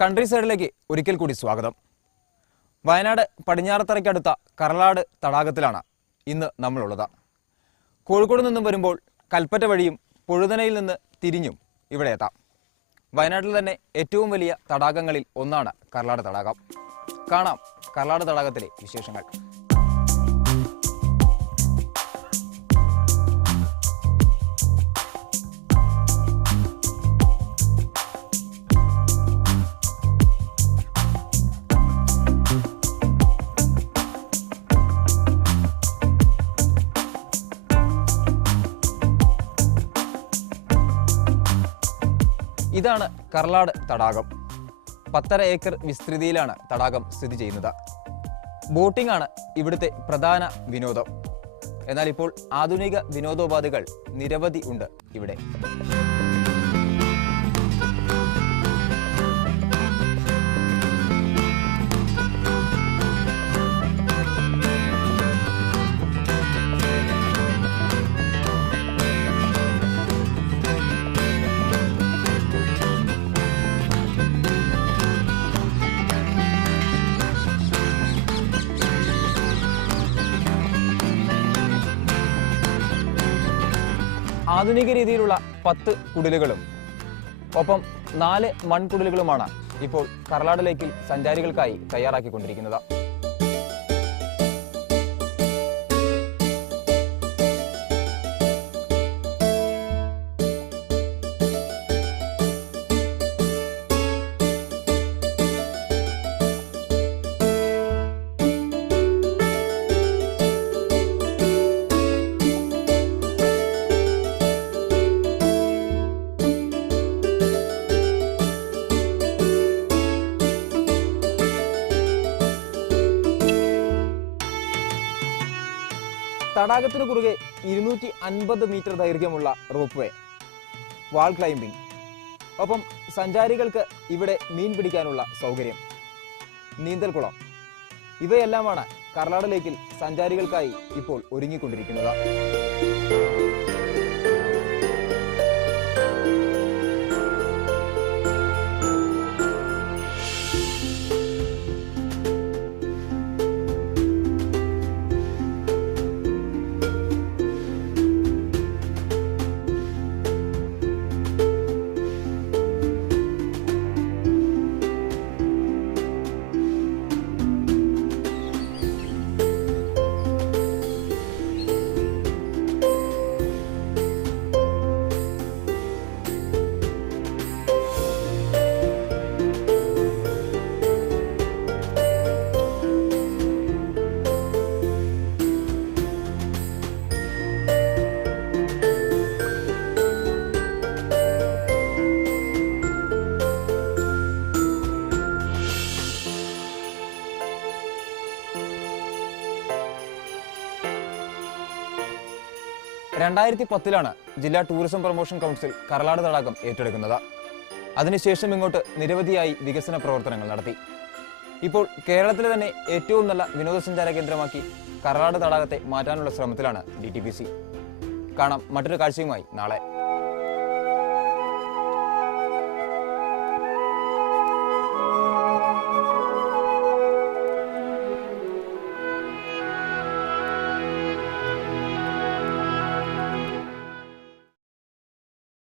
Country സൈഡിലേക്ക് ഒരിക്കൽ കൂടി സ്വാഗതം. വയനാട് പടിഞ്ഞാറത്തറയ്ക്കടുത്ത കറളാട് തടാകത്തിലാണ് ഇന്ന് നമ്മളുള്ളത്. കോഴിക്കോട് നിന്നും വരുമ്പോൾ കൽപ്പറ്റ വഴിയും പൊഴുതനയിൽ നിന്ന് തിരിഞ്ഞും ഇവിടെ എത്താം. വയനാട്ടിൽ തന്നെ ഏറ്റവും വലിയ തടാകങ്ങളിൽ ഒന്നാണ് കറളാട് തടാകം. കാണാം കറളാട് തടാകത്തിലെ വിശേഷങ്ങൾ. ഇതാണ് കറളാട് തടാകം. 10.5 ഏക്കർ വിസ്തൃതിയിലാണ് തടാകം സ്ഥിതി ചെയ്യുന്നത്. ബോട്ടിംഗ് ആണ് ഇവിടുത്തെ പ്രധാന വിനോദം. എന്നാൽ ഇപ്പോൾ ആധുനിക വിനോദോപാധികൾ നിരവധി ഉണ്ട് ഇവിടെ. ആധുനിക രീതിയിലുള്ള 10 കുടിലുകളും ഒപ്പം 4 മൺകുടിലുകളുമാണ് ഇപ്പോൾ കറളാട് ലേക്കിൽ സഞ്ചാരികൾക്കായി തയ്യാറാക്കിക്കൊണ്ടിരിക്കുന്നത്. തടാകത്തിന് കുറുകെ 250 മീറ്റർ ദൈർഘ്യമുള്ള റോപ്പ് വേ, വാൾ ക്ലൈംബിംഗ്, ഒപ്പം സഞ്ചാരികൾക്ക് ഇവിടെ മീൻ പിടിക്കാനുള്ള സൗകര്യം, നീന്തൽക്കുളം, ഇവയെല്ലാമാണ് കറളാട് ലേക്കിൽ സഞ്ചാരികൾക്കായി ഇപ്പോൾ ഒരുങ്ങിക്കൊണ്ടിരിക്കുന്നത്. ലാണ് ജില്ലാ ടൂറിസം പ്രൊമോഷൻ കൗൺസിൽ കറളാട് തടാകം ഏറ്റെടുക്കുന്നത്. അതിനുശേഷം ഇങ്ങോട്ട് നിരവധിയായി വികസന പ്രവർത്തനങ്ങൾ നടത്തി. ഇപ്പോൾ കേരളത്തിലെ തന്നെ ഏറ്റവും നല്ല വിനോദസഞ്ചാര കേന്ദ്രമാക്കി കറളാട് തടാകത്തെ മാറ്റാനുള്ള ശ്രമത്തിലാണ് DTPC. കാണാം മറ്റൊരു കാഴ്ചയുമായി നാളെ.